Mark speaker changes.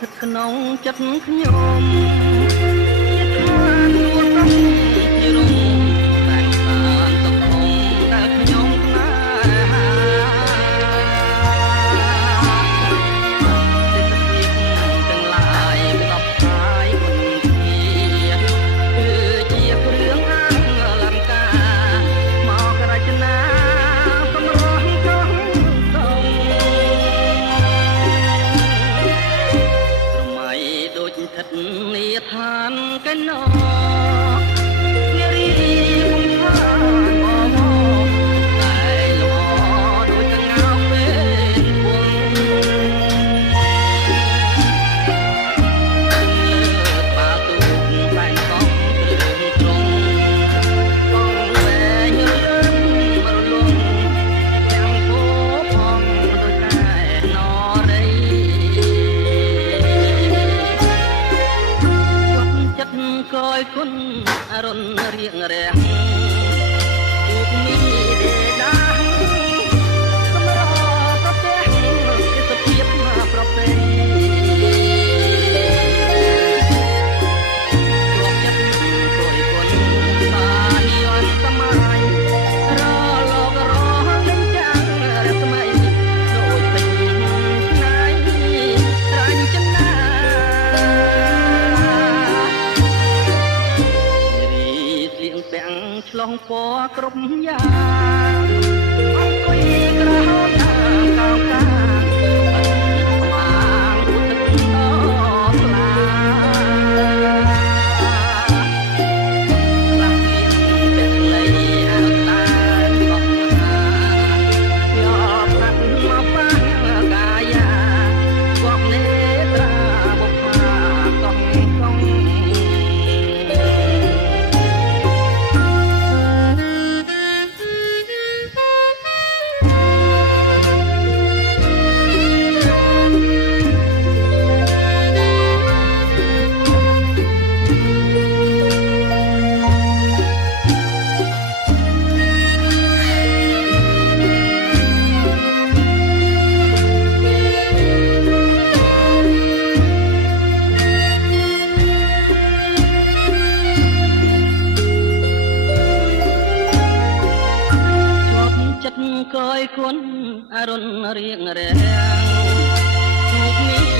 Speaker 1: ស្ថិតក្នុងចិត្តខ្ញុំជាធ្វើនួតរំជារំ than cái nó nghe đi không than គុណអរុនរៀងរះងពណ៌គ្រប់យ៉ាងគយគុណអរុនរៀងរែងទូកនេះ